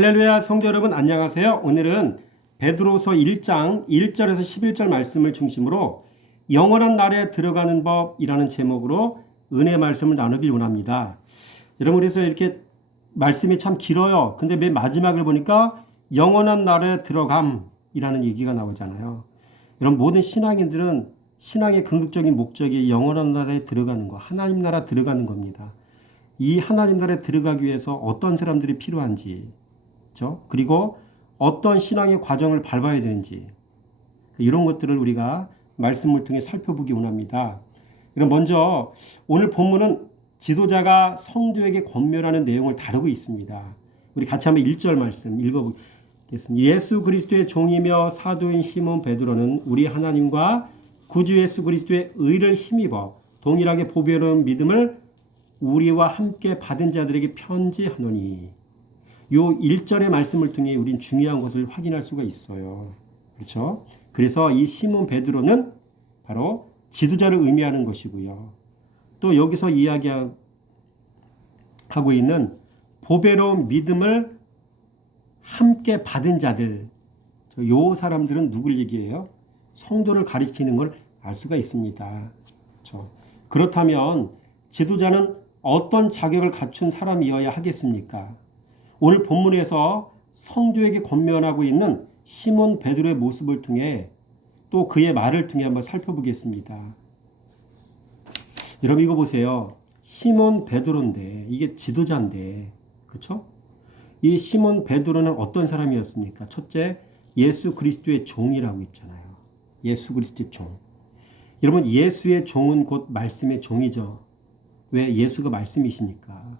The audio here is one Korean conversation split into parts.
할렐루야 성도 여러분 안녕하세요. 오늘은 베드로서 1장 1절에서 11절 말씀을 중심으로 영원한 날에 들어가는 법이라는 제목으로 은혜 말씀을 나누길 원합니다. 여러분 그래서 이렇게 말씀이 참 길어요. 근데 맨 마지막을 보니까 영원한 날에 들어감이라는 얘기가 나오잖아요. 여러분 모든 신앙인들은 신앙의 궁극적인 목적이 영원한 날에 들어가는 거, 하나님 나라 들어가는 겁니다. 이 하나님 나라에 들어가기 위해서 어떤 사람들이 필요한지, 그리고 어떤 신앙의 과정을 밟아야 되는지 이런 것들을 우리가 말씀을 통해 살펴보기 원합니다. 그럼 먼저 오늘 본문은 지도자가 성도에게 권면하는 내용을 다루고 있습니다. 우리 같이 한번 1절 말씀 읽어보겠습니다. 예수 그리스도의 종이며 사도인 시몬 베드로는 우리 하나님과 구주 예수 그리스도의 의를 힘입어 동일하게 보배로운 믿음을 우리와 함께 받은 자들에게 편지하노니. 요 1절의 말씀을 통해 우린 중요한 것을 확인할 수가 있어요. 그렇죠? 그래서 이 시몬 베드로는 바로 지도자를 의미하는 것이고요. 또 여기서 이야기하고 있는 보배로운 믿음을 함께 받은 자들, 요 사람들은 누굴 얘기해요? 성도를 가리키는 걸 알 수가 있습니다. 그렇죠? 그렇다면 지도자는 어떤 자격을 갖춘 사람이어야 하겠습니까? 오늘 본문에서 성도에게 권면하고 있는 시몬 베드로의 모습을 통해 또 그의 말을 통해 한번 살펴보겠습니다. 여러분 이거 보세요. 시몬 베드로인데 이게 지도자인데 그렇죠? 이 시몬 베드로는 어떤 사람이었습니까? 첫째, 예수 그리스도의 종이라고 있잖아요. 예수 그리스도의 종. 여러분 예수의 종은 곧 말씀의 종이죠. 왜? 예수가 말씀이시니까.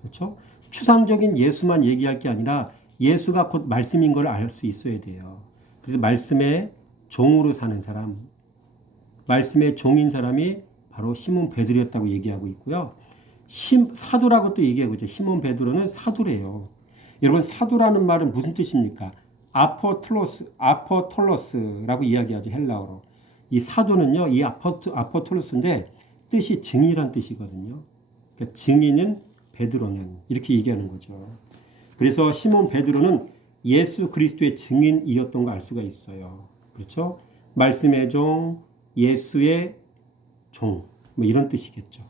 그렇죠? 추상적인 예수만 얘기할 게 아니라 예수가 곧 말씀인 걸 알 수 있어야 돼요. 그래서 말씀의 종으로 사는 사람, 말씀의 종인 사람이 바로 시몬 베드로였다고 얘기하고 있고요. 사도라고 또 얘기하고 있죠. 시몬 베드로는 사도래요. 여러분 사도라는 말은 무슨 뜻입니까? 아포톨로스라고 이야기하죠. 헬라어로. 이 사도는요. 이 아포톨로스인데 뜻이 증인이란 뜻이거든요. 그러니까 증인은 베드로는 이렇게 얘기하는 거죠. 그래서 시몬 베드로는 예수 그리스도의 증인이었던 걸 알 수가 있어요. 그렇죠? 말씀의 종, 예수의 종, 뭐 이런 뜻이겠죠.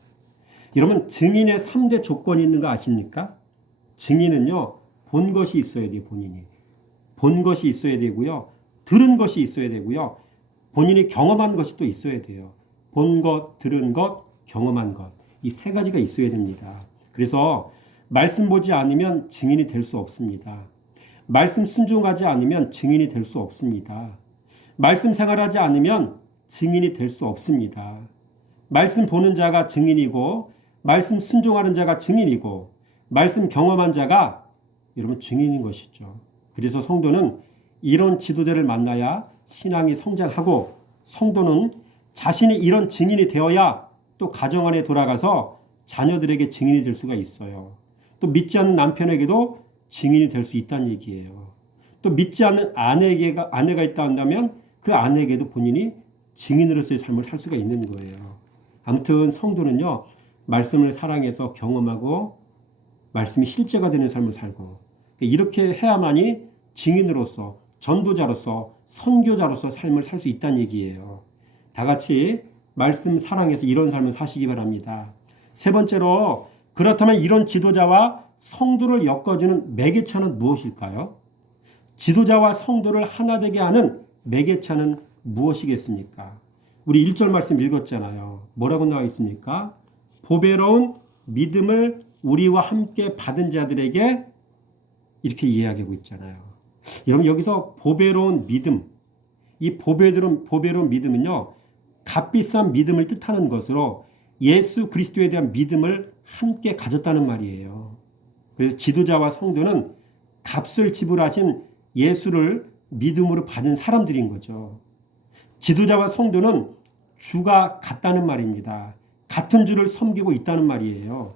여러분 증인의 3대 조건이 있는 거 아십니까? 증인은요. 본 것이 있어야 돼요. 본인이. 본 것이 있어야 되고요. 들은 것이 있어야 되고요. 본인이 경험한 것이 또 있어야 돼요. 본 것, 들은 것, 경험한 것. 이 세 가지가 있어야 됩니다. 그래서 말씀 보지 않으면 증인이 될 수 없습니다. 말씀 순종하지 않으면 증인이 될 수 없습니다. 말씀 생활하지 않으면 증인이 될 수 없습니다. 말씀 보는 자가 증인이고 말씀 순종하는 자가 증인이고 말씀 경험한 자가 여러분 증인인 것이죠. 그래서 성도는 이런 지도자를 만나야 신앙이 성장하고 성도는 자신이 이런 증인이 되어야 또 가정 안에 돌아가서 자녀들에게 증인이 될 수가 있어요. 또 믿지 않는 남편에게도 증인이 될 수 있다는 얘기예요. 또 믿지 않는 아내가 있다 한다면 그 아내에게도 본인이 증인으로서의 삶을 살 수가 있는 거예요. 아무튼 성도는요. 말씀을 사랑해서 경험하고 말씀이 실제가 되는 삶을 살고 이렇게 해야만이 증인으로서 전도자로서 선교자로서 삶을 살 수 있다는 얘기예요. 다 같이 말씀 사랑해서 이런 삶을 사시기 바랍니다. 세 번째로 그렇다면 이런 지도자와 성도를 엮어주는 매개차는 무엇일까요? 지도자와 성도를 하나 되게 하는 매개차는 무엇이겠습니까? 우리 1절 말씀 읽었잖아요. 뭐라고 나와 있습니까? 보배로운 믿음을 우리와 함께 받은 자들에게 이렇게 이야기하고 있잖아요. 여러분 여기서 보배로운 믿음, 이 보배로운 믿음은요. 값비싼 믿음을 뜻하는 것으로 예수 그리스도에 대한 믿음을 함께 가졌다는 말이에요. 그래서 지도자와 성도는 값을 지불하신 예수를 믿음으로 받은 사람들인 거죠. 지도자와 성도는 주가 같다는 말입니다. 같은 주를 섬기고 있다는 말이에요.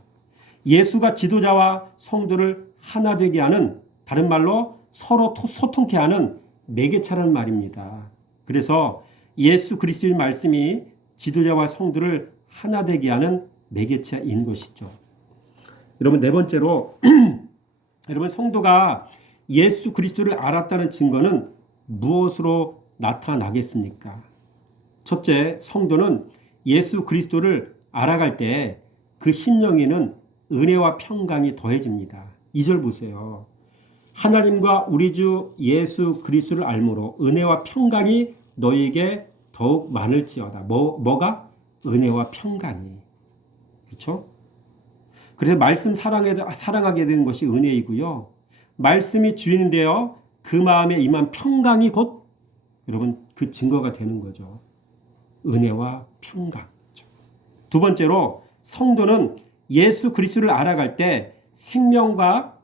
예수가 지도자와 성도를 하나 되게 하는, 다른 말로 서로 소통케 하는 매개차라는 말입니다. 그래서 예수 그리스도의 말씀이 지도자와 성도를 하나 되게 하는 매개체인 것이죠. 여러분 네 번째로 여러분 성도가 예수 그리스도를 알았다는 증거는 무엇으로 나타나겠습니까? 첫째, 성도는 예수 그리스도를 알아갈 때 그 심령에는 은혜와 평강이 더해집니다. 2절 보세요. 하나님과 우리 주 예수 그리스도를 알므로 은혜와 평강이 너에게 더욱 많을지어다. 뭐가? 은혜와 평강이. 그렇죠? 그래서 말씀 사랑하게 되는 것이 은혜이고요. 말씀이 주인이 되어 그 마음에 임한 평강이 곧 여러분 그 증거가 되는 거죠. 은혜와 평강. 두 번째로 성도는 예수 그리스도를 알아갈 때 생명과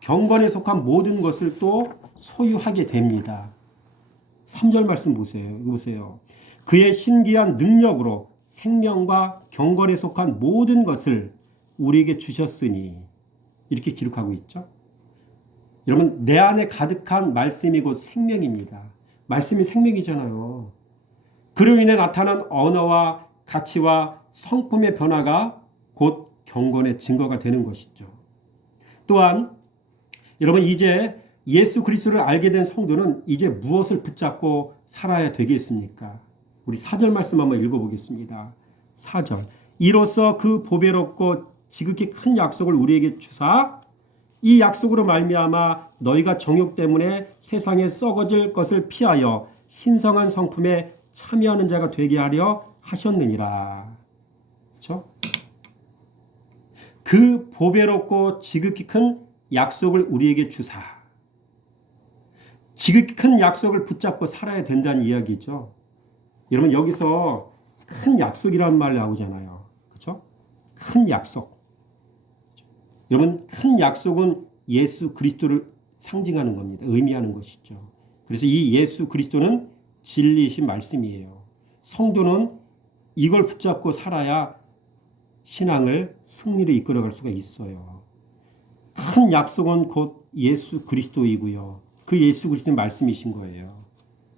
경건에 속한 모든 것을 또 소유하게 됩니다. 3절 말씀 보세요. 그의 신기한 능력으로 생명과 경건에 속한 모든 것을 우리에게 주셨으니 이렇게 기록하고 있죠. 여러분 내 안에 가득한 말씀이 곧 생명입니다. 말씀이 생명이잖아요. 그로 인해 나타난 언어와 가치와 성품의 변화가 곧 경건의 증거가 되는 것이죠. 또한 여러분 이제 예수 그리스도를 알게 된 성도는 이제 무엇을 붙잡고 살아야 되겠습니까? 우리 4절 말씀 한번 읽어보겠습니다. 4절 이로써 그 보배롭고 지극히 큰 약속을 우리에게 주사 이 약속으로 말미암아 너희가 정욕 때문에 세상에 썩어질 것을 피하여 신성한 성품에 참여하는 자가 되게 하려 하셨느니라. 그렇죠? 그 보배롭고 지극히 큰 약속을 우리에게 주사. 지극히 큰 약속을 붙잡고 살아야 된다는 이야기죠. 여러분 여기서 큰 약속이라는 말 나오잖아요. 그렇죠? 큰 약속. 여러분 큰 약속은 예수 그리스도를 상징하는 겁니다. 의미하는 것이죠. 그래서 이 예수 그리스도는 진리이신 말씀이에요. 성도는 이걸 붙잡고 살아야 신앙을 승리로 이끌어갈 수가 있어요. 큰 약속은 곧 예수 그리스도이고요. 그 예수 그리스도의 말씀이신 거예요.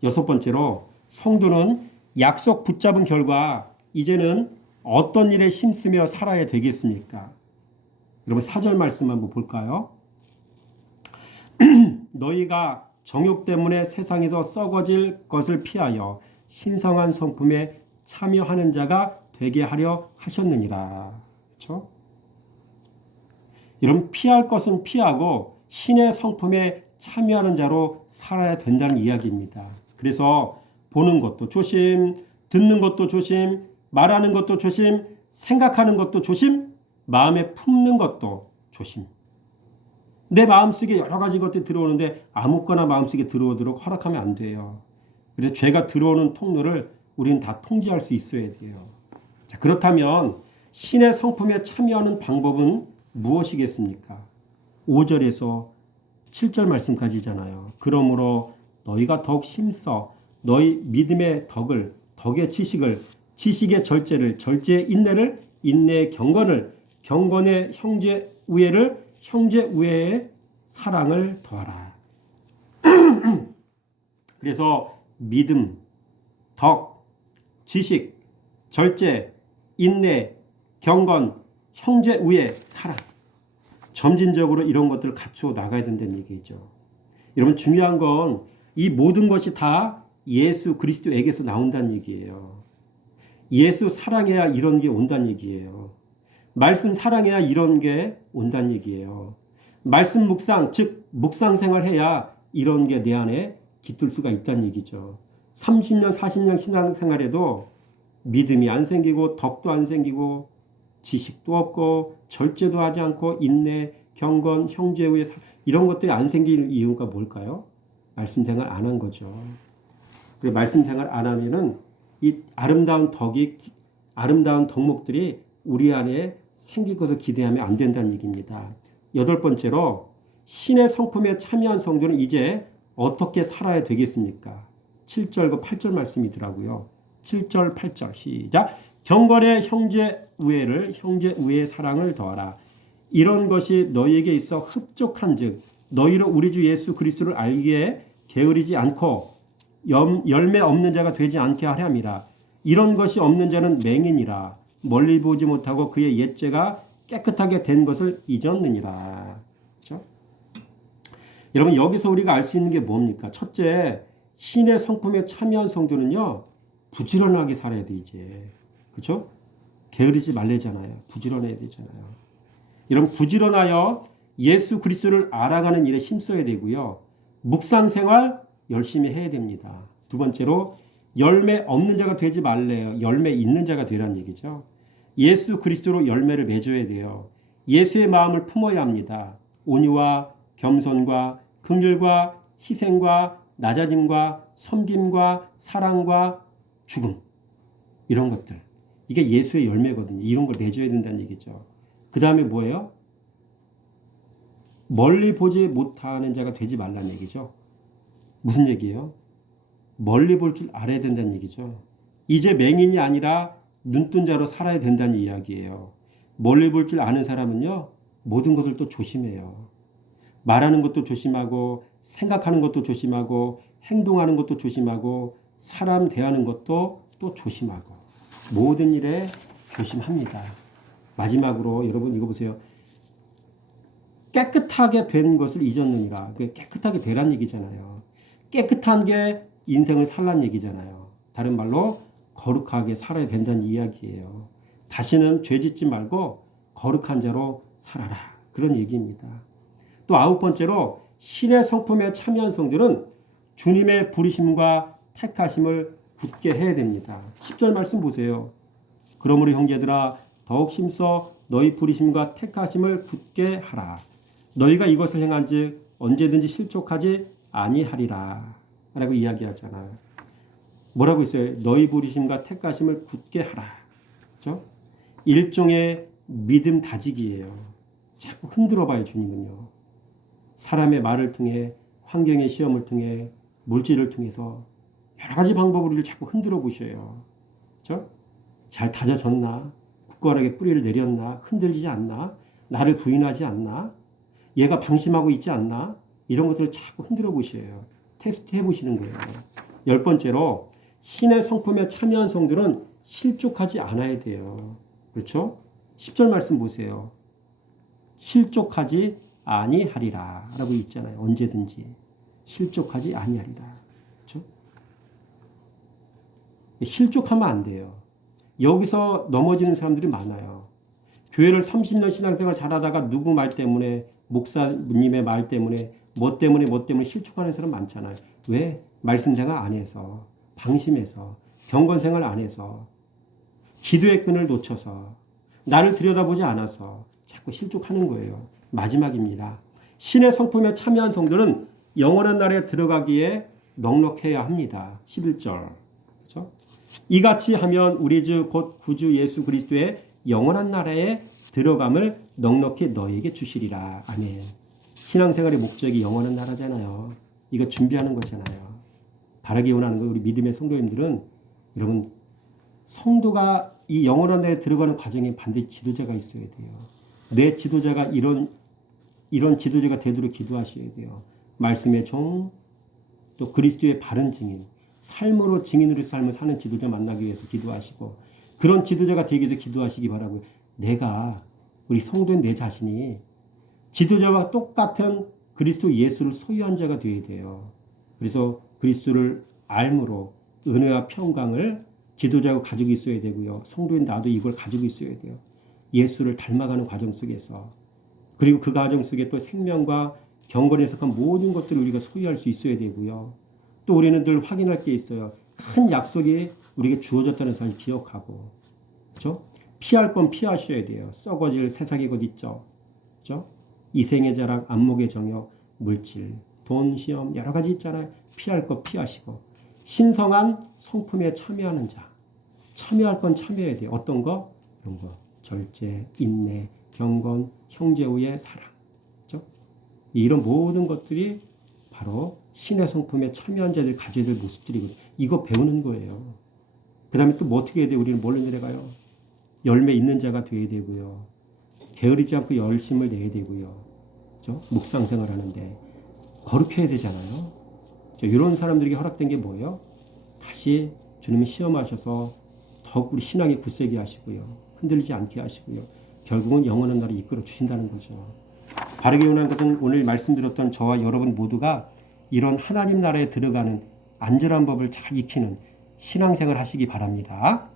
6번째로 성도는 약속 붙잡은 결과 이제는 어떤 일에 힘쓰며 살아야 되겠습니까? 여러분 4절 말씀 한번 볼까요? 너희가 정욕 때문에 세상에서 썩어질 것을 피하여 신성한 성품에 참여하는 자가 되게 하려 하셨느니라. 그렇죠? 여러분 피할 것은 피하고 신의 성품에 참여하는 자로 살아야 된다는 이야기입니다. 그래서 보는 것도 조심, 듣는 것도 조심, 말하는 것도 조심, 생각하는 것도 조심, 마음에 품는 것도 조심. 내 마음속에 여러 가지 것들이 들어오는데 아무거나 마음속에 들어오도록 허락하면 안 돼요. 그래서 죄가 들어오는 통로를 우리는 다 통제할 수 있어야 돼요. 자, 그렇다면 신의 성품에 참여하는 방법은 무엇이겠습니까? 5절에서 7절 말씀까지잖아요. 그러므로 너희가 더욱 힘써 너희 믿음의 덕을, 덕의 지식을, 지식의 절제를, 절제의 인내를, 인내의 경건을, 경건의 형제 우애를, 형제 우애의 사랑을 더하라. 그래서 믿음, 덕, 지식, 절제, 인내, 경건, 형제 우애, 사랑. 점진적으로 이런 것들을 갖추어 나가야 된다는 얘기죠. 여러분 중요한 건 이 모든 것이 다 예수 그리스도에게서 나온다는 얘기예요. 예수 사랑해야 이런 게 온다는 얘기예요. 말씀 사랑해야 이런 게 온다는 얘기예요. 말씀 묵상, 즉 묵상 생활해야 이런 게 내 안에 깃들 수가 있다는 얘기죠. 30년, 40년 신앙생활에도 믿음이 안 생기고 덕도 안 생기고 지식도 없고 절제도 하지 않고 인내, 경건, 형제의 이런 것들이 안 생기는 이유가 뭘까요? 말씀 생활 안 한 거죠. 그리고 말씀 생활 안 하면은 이 아름다운 덕목들이 우리 안에 생길 것을 기대하면 안 된다는 얘기입니다. 8번째로 신의 성품에 참여한 성도는 이제 어떻게 살아야 되겠습니까? 7절과 8절 말씀이더라고요. 7절, 8절 시작. 경건의 형제 우애를 형제 우애의 사랑을 더하라. 이런 것이 너희에게 있어 흡족한즉 너희로 우리 주 예수 그리스도를 알기에 게으르지 않고 열매 없는 자가 되지 않게 하려 함이라. 이런 것이 없는 자는 맹인이라. 멀리 보지 못하고 그의 옛죄가 깨끗하게 된 것을 잊었느니라. 그렇죠? 여러분 여기서 우리가 알 수 있는 게 뭡니까? 첫째, 신의 성품에 참여한 성도는요. 부지런하게 살아야 돼 이제. 그렇죠? 게으르지 말래잖아요. 부지런해야 되잖아요. 여러분 부지런하여 예수 그리스도를 알아가는 일에 힘써야 되고요. 묵상 생활 열심히 해야 됩니다. 두 번째로 열매 없는 자가 되지 말래요. 열매 있는 자가 되라는 얘기죠. 예수 그리스도로 열매를 맺어야 돼요. 예수의 마음을 품어야 합니다. 온유와 겸손과 긍휼과 희생과 낮아짐과 섬김과 사랑과 죽음 이런 것들 이게 예수의 열매거든요. 이런 걸 맺어야 된다는 얘기죠. 그 다음에 뭐예요? 멀리 보지 못하는 자가 되지 말라는 얘기죠. 무슨 얘기예요? 멀리 볼 줄 알아야 된다는 얘기죠. 이제 맹인이 아니라 눈뜬 자로 살아야 된다는 이야기예요. 멀리 볼 줄 아는 사람은요. 모든 것을 또 조심해요. 말하는 것도 조심하고 생각하는 것도 조심하고 행동하는 것도 조심하고 사람 대하는 것도 또 조심하고 모든 일에 조심합니다. 마지막으로 여러분 이거 보세요. 깨끗하게 된 것을 잊었느니라. 깨끗하게 되란 얘기잖아요. 깨끗한 게 인생을 살란 얘기잖아요. 다른 말로 거룩하게 살아야 된다는 이야기예요. 다시는 죄 짓지 말고 거룩한 자로 살아라. 그런 얘기입니다. 또 아홉 번째로 신의 성품에 참여한 성들은 주님의 부르심과 택하심을 굳게 해야 됩니다. 10절 말씀 보세요. 그러므로 형제들아 더욱 힘써 너희 부르심과 택하심을 굳게 하라. 너희가 이것을 행한즉 언제든지 실족하지 아니하리라. 라고 이야기하잖아요. 뭐라고 있어요? 너희 부르심과 택하심을 굳게 하라. 그렇죠? 일종의 믿음 다지기예요. 자꾸 흔들어 봐요, 주님은요. 사람의 말을 통해 환경의 시험을 통해 물질을 통해서 여러 가지 방법으로 우리를 자꾸 흔들어 보셔요. 그렇죠? 잘 다져졌나? 굳건하게 뿌리를 내렸나? 흔들리지 않나? 나를 부인하지 않나? 얘가 방심하고 있지 않나? 이런 것들을 자꾸 흔들어 보셔요. 테스트 해보시는 거예요. 열 번째로 신의 성품에 참여한 성들은 실족하지 않아야 돼요. 그렇죠? 10절 말씀 보세요. 실족하지 아니하리라 라고 있잖아요. 언제든지 실족하지 아니하리라. 그렇죠? 실족하면 안 돼요. 여기서 넘어지는 사람들이 많아요. 교회를 30년 신앙생활 잘하다가 누구 말 때문에 목사님의 말 때문에 뭐 때문에 실족하는 사람 많잖아요. 왜? 말씀 생활 안 해서 방심해서 경건 생활 안 해서 기도의 끈을 놓쳐서 나를 들여다보지 않아서 자꾸 실족하는 거예요. 마지막입니다. 신의 성품에 참여한 성도는 영원한 나라에 들어가기에 넉넉해야 합니다. 11절. 그렇죠? 이같이 하면 우리 주 곧 구주 예수 그리스도의 영원한 나라에 들어감을 넉넉히 너에게 주시리라. 아멘. 신앙생활의 목적이 영원한 나라잖아요. 이거 준비하는 거잖아요. 바라기 원하는 거 우리 믿음의 성도님들은 여러분 성도가 이 영원한 나라에 들어가는 과정에 반드시 지도자가 있어야 돼요. 내 지도자가 이런 지도자가 되도록 기도하셔야 돼요. 말씀의 종, 또 그리스도의 바른 증인, 삶으로 증인으로 삶을 사는 지도자 만나기 위해서 기도하시고 그런 지도자가 되기 위해서 기도하시기 바라고요. 내가 우리 성도인 내 자신이 지도자와 똑같은 그리스도 예수를 소유한 자가 되어야 돼요. 그래서 그리스도를 알므로 은혜와 평강을 지도자가 가지고 있어야 되고요. 성도인 나도 이걸 가지고 있어야 돼요. 예수를 닮아가는 과정 속에서 그리고 그 과정 속에 또 생명과 경건에 속한 모든 것들을 우리가 소유할 수 있어야 되고요. 또 우리는 늘 확인할 게 있어요. 큰 약속이 우리에게 주어졌다는 사실 기억하고, 그렇죠? 피할 건 피하셔야 돼요. 썩어질 세상의 것 있죠, 그렇죠? 이생의 자랑, 안목의 정욕, 물질, 돈, 시험 여러 가지 있잖아요. 피할 거 피하시고 신성한 성품에 참여하는 자, 참여할 건 참여해야 돼요. 어떤 거? 이런 거. 절제, 인내, 경건, 형제우의 사랑. 그렇죠? 이런 모든 것들이 바로 신의 성품에 참여한 자들이 가져야 될 모습들이고 이거 배우는 거예요. 그 다음에 또 뭐 어떻게 해야 돼요? 우리는 뭘로 내려가요? 열매 있는 자가 되어야 되고요. 게으르지 않고 열심을 내야 되고요. 그렇죠? 묵상생활 하는데 거룩해야 되잖아요. 이런 사람들에게 허락된 게 뭐예요? 다시 주님이 시험하셔서 더욱 우리 신앙이 굳세게 하시고요. 흔들리지 않게 하시고요. 결국은 영원한 나라를 이끌어 주신다는 거죠. 바르게 원하는 것은 오늘 말씀드렸던 저와 여러분 모두가 이런 하나님 나라에 들어가는 안전한 법을 잘 익히는 신앙생활 하시기 바랍니다.